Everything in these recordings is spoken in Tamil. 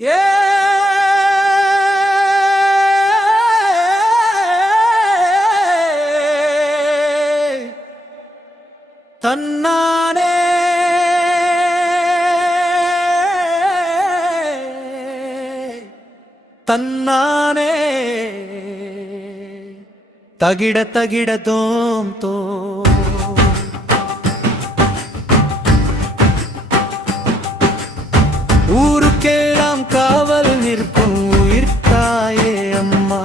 ஏ தன்னானே தன்னானே தகிட தகிட தோம் தோ ஊருக்கேலாம் காவல் நிற்கும் உயிர்த்தாயே அம்மா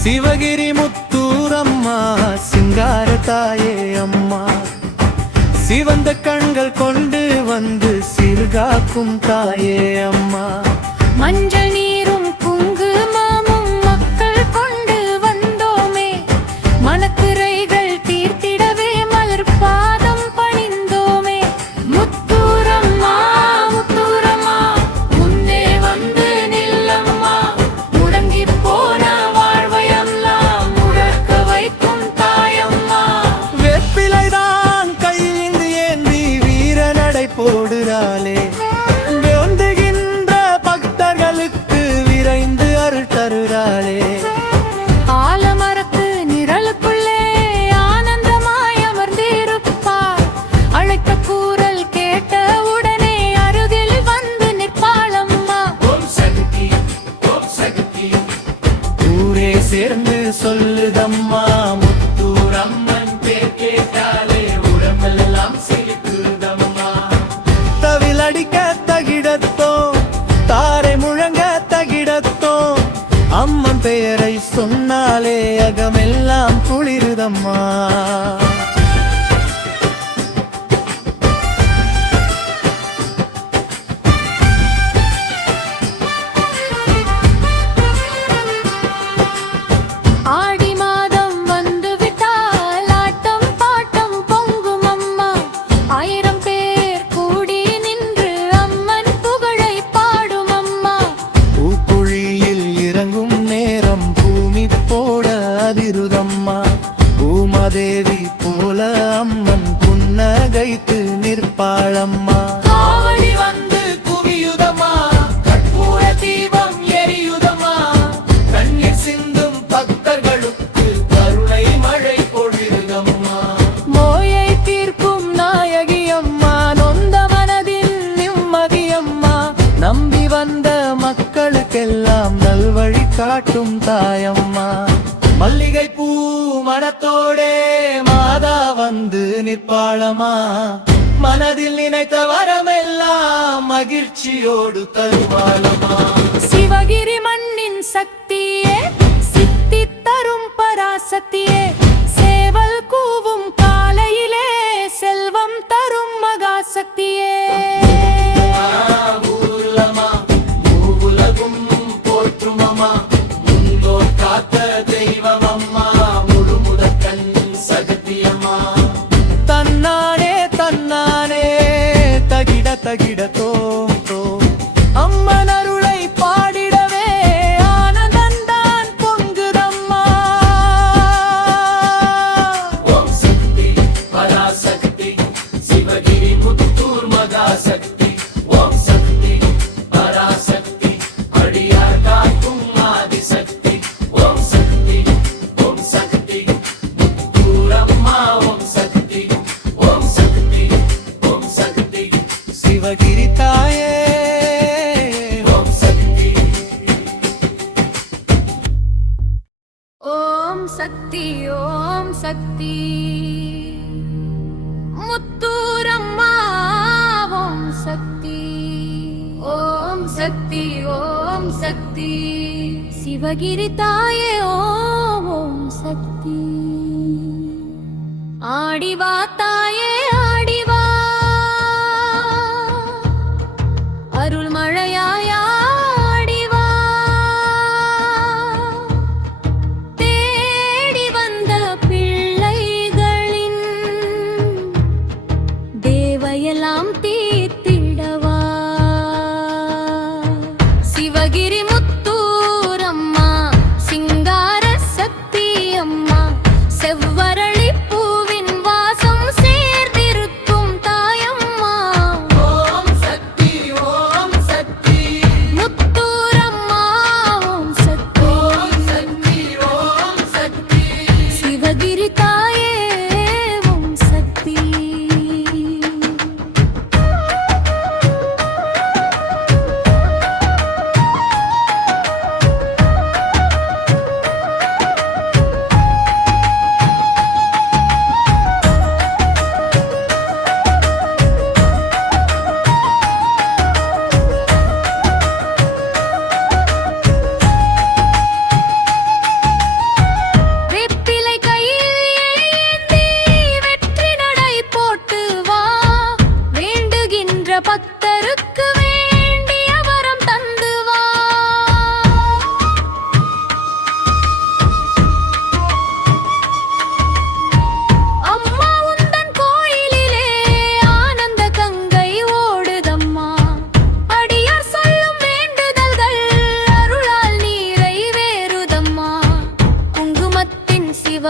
சிவகிரி முத்தூரம்மா சிங்கார தாயே அம்மா சிவந்த கண்கள் கொண்டு வந்து சிறுகாக்கும் தாயே அம்மா மஞ்சள் நீரும் குங்குமமும் மக்கள் கொண்டு வந்தோமே மனக்குறைகள் தீர்த்திடவே மலர் பாதம் பணிந்தோமே முத்தூரம்மா முத்தூரம்மா முன்னே வந்து நில்லம்மா முடங்கி போன வாழ்வையெல்லாம் முழக்க வைக்கும் தாயம்மா வேப்பிலைதான் கையிலிருந்து ஏந்தி வீர நடை போடுறாளே தருறாளே ஆலமரத்து நிழலுக்குள்ளே ஆனந்தமாய் அமர்ந்திருப்பார் அழைத்த கூறல் கேட்ட உடனே அருகில் வந்து நிற்பாளம்மா ஓம் சக்தி ஓம் சக்தி ஊரே சேர்ந்து சொல்லுதம்மா முத்தூர் அம்மன் பேர் கேட்டாலே உடம்பெல்லாம் சிலிக்குதம்மா தவில் அடிக்க தகிடத்தோம் தாரை முழங்க தகிடத்தோம் அம்மன் பெயரை சொன்னாலே அகமெல்லாம் குளிருதம்மா ஆடி மாதம் வந்து விட்டால் ஆட்டம் பாட்டம் பொங்கும் அம்மா ஆயிரம் பேர் கூடி நின்று அம்மன் புகழை பாடும் அம்மா பூக்குழியில் இறங்கும் நேரம் பூமி போட அதிருதம்மா பூமாதேவி போல அம்மன் புன்னகைத்து நிற்பாளம்மா காவடி வந்து குவியுதம்மா கற்பூர தீபம் எரியுதம்மா கண்ணீர் சிந்தும் பக்தர்களுக்கு கருணை மழை பொழியுதம்மா மோயை தீர்க்கும் நாயகி அம்மா நொந்த மனதில் நிம்மதி அம்மா நம்பி வந்த மக்களுக்கெல்லாம் நல்வழி காட்டும் தாயம்மா மல்லிகை பூ மனத்தோடே மாதா வந்து நிற்பாளமா மனதில் நினைத்த வரமெல்லாம் மகிழ்ச்சியோடு தருவாளமா சிவகிரி மண்ணின் சக்தியே சித்தி தரும் பராசக்தியே சேவல் கூவும் காலையிலே செல்வம் தரும் மகாசக்தியே ஊர்லமா மூவுலகும் போற்றுமமா முன்னோர் காத்த தெய்வமம்மா முழுமுதற்கண் சகத்தியம்மா தன்னானே தன்னானே தகிட தகிட தோம் தோம் அம்மன் அருளை பாடிடவே ஆனந்தந்தான் பொங்குதம்மா ஓம் சக்தி பராசக்தி சிவகிரி முத்தூர் மகாசக்தி ஓம் சக்தி பராசக்தி அடியார் காக்கும் ஆதிசக்தி ஓம் சக்தி முத்தூரம்மா ஓம் சக்தி சிவகிரி தாயே ஓம் சக்தி ஓம் சக்தி ஓம் சக்தி முத்தூரம்மா ஓம் சக்தி ஓம் சக்தி ஓம் சக்தி சிவகிரி தாயே ஓம் சக்தி ஆடிவா தாயே ஆடிவா அருள் மழையாய் ஆடிவா தேடி வந்த பிள்ளைகளின் தேவையெல்லாம் தீர்த்திடவா சிவகிரி முத்தூரம்மா சிங்கார சக்தி அம்மா செவ்வரளி பூவின் வாசம் சேர்ந்திருக்கும் தாயம்மா ஓம் சக்தி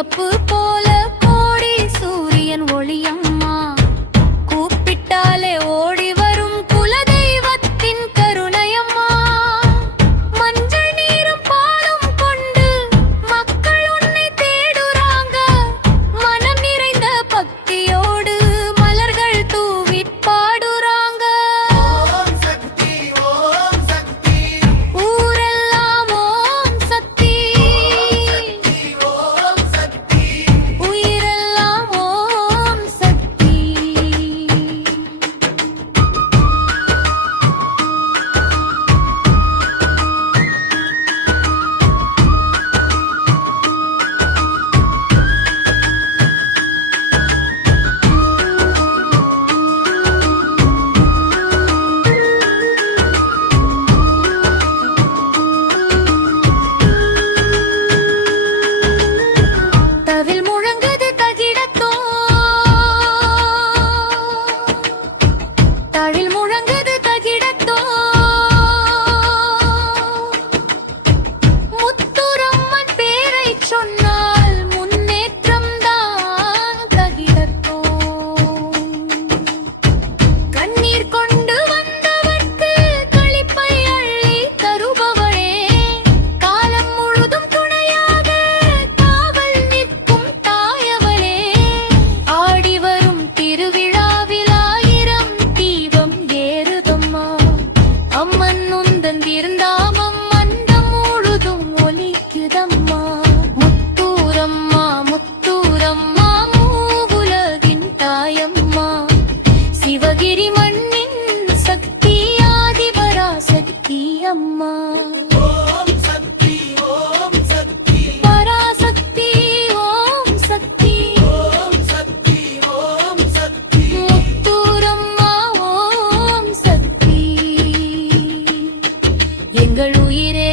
சிவப்பு போல கோடி சூரியன் ஒளியம்மா கூப்பிட்டாலே ஓடி வரும் குலதெய்வத்தின் கருணையம்மா மஞ்சள் நீரும் பாலும் கொண்டு மக்கள் உன்னை தேடுறாங்க மனம் நிறைந்த பக்தியோடு மலர்கள் தூவி பாடுறாங்க ஓம் சக்தி ஊரெல்லாம் ஓம் சக்தி ஓம் சக்தி உயிரெல்லாம் ஓம் சக்தி தவில் முழங்குது தகிடத்தோ தவில் முழங்குது தகிடத்தோ முத்துரம்மன் பேரை சொன்னால் முன்னேற்றம் தான் தகிடத்தோ கண்ணீர் கொண்டு வந்தவர்க்கு களிப்பை அள்ளி தருபவளே காலம் முழுதும் துணையாக காவல் நிற்கும் தாயவளே ஆடி வரும் திருவிழாவில் 1000 தீபம் ஏறுதம்மா அம்மன் உந்தன் திருந்தாமம் மண்டம் முழுதும் ஒலிக்குதம்மா முத்தூரம்மா முத்தூரம்மா மூவுலகின் தாயம்மா சிவகிரி மண்ணின் சக்தி ஆதிபராசக்தி அம்மா ஓம் சக்தி பராசக்தி ஓம் சக்தி ஓம் சக்தி ஓம் சக்தி முத்தூரம்மா ஓம் சக்தி எங்கள் உயிரே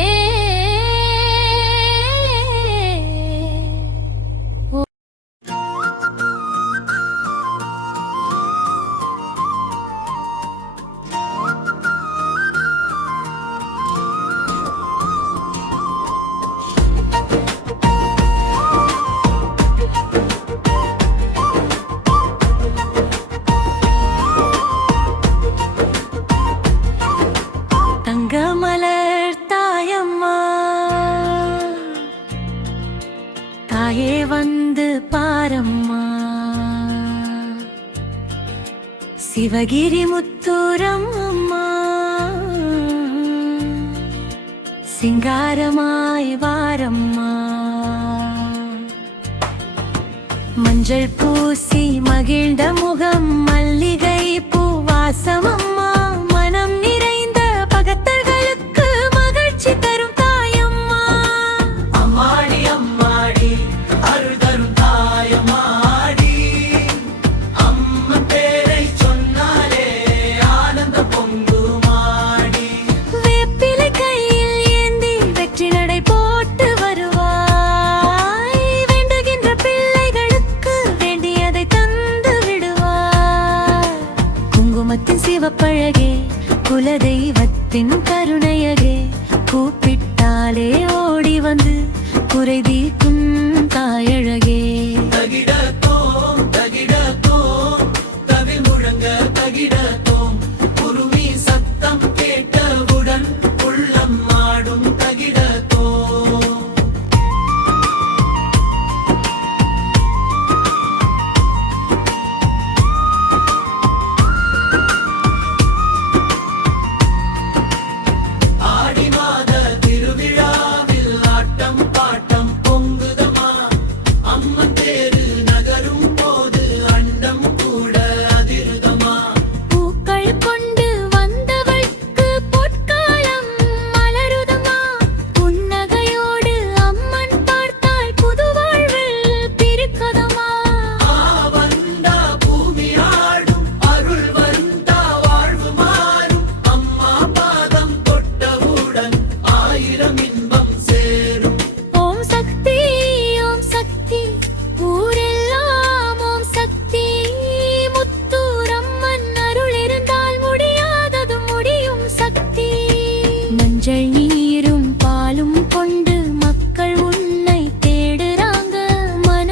தங்கமலர் தாயம்மா தாயே வந்து பாரம்மா சிவகிரி முத்தூரம் அம்மா சிங்காரமாய் வாரம்மா மஞ்சள் பூசி மகிழ்ந்த முகம் மல்லிகை பூவாசமம்மா மனம் நிறைந்த பகத்தர்களுக்கு மகிழ்ச்சி தரும் தாயம்மா அம்மாடி அம்மாடி அருள் தரும் தாயமாடி அம்மன் பேரை சொன்னாலே ஆனந்த பொங்குமாடி வேப்பிலை கையில் ஏந்தி வெற்றி நடை போட்டு வருவாய் வேண்டுகின்ற பிள்ளைகளுக்கு வேண்டியதை தந்து விடுவாய் குங்குமத்தின் சிவப்பழகே குலதெய்வத்தின் கருணையகே கூப்பிட்டாலே ஓடி வந்து குறை தீர்க்கும் தாயழகே தகிடத்தோம் தவில் முழங்க தகிடத்தோம் குருவி சத்தம் கேட்டவுடன் உள்ளம் ஆடும் தகிடத்தோம் ஆடி மாத திருவிழாவில் ஆட்டம் பாட்டம் பொங்குதமா அம்மன் தேரு நகரும் போது அண்டம் கூட அதிருதமா பூக்கள் கொண்டு வந்தவள்க்கு பொற்காலம் மலருதமா புன்னகையோடு அம்மன் பார்த்தால் புது வாழ்வில் பிறக்குதமா வந்தா பூமி ஆடும் அருள் வந்தா வாழ்வு மாறும் அம்மா பாதம் தொட்டவுடன் 1000 இன்பம் சேரும் ஓம் சக்தி ஊரெல்லாம் ஓம் சக்தி முத்தூரம்மன் அருள் இருந்தால் முடியாதது முடியும் சக்தி மஞ்சள் நீரும் பாலும் கொண்டு மக்கள் உன்னை தேடுறாங்க மனம்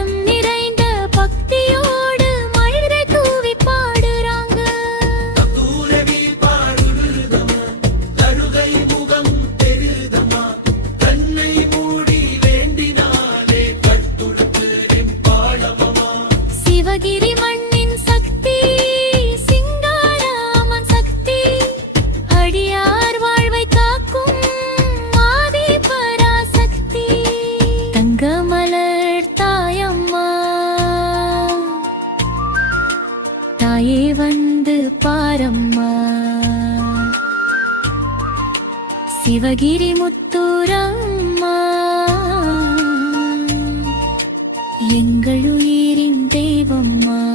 சிவகிரி முத்தூரம்மா எங்கள் உயிரின் தெய்வம்மா.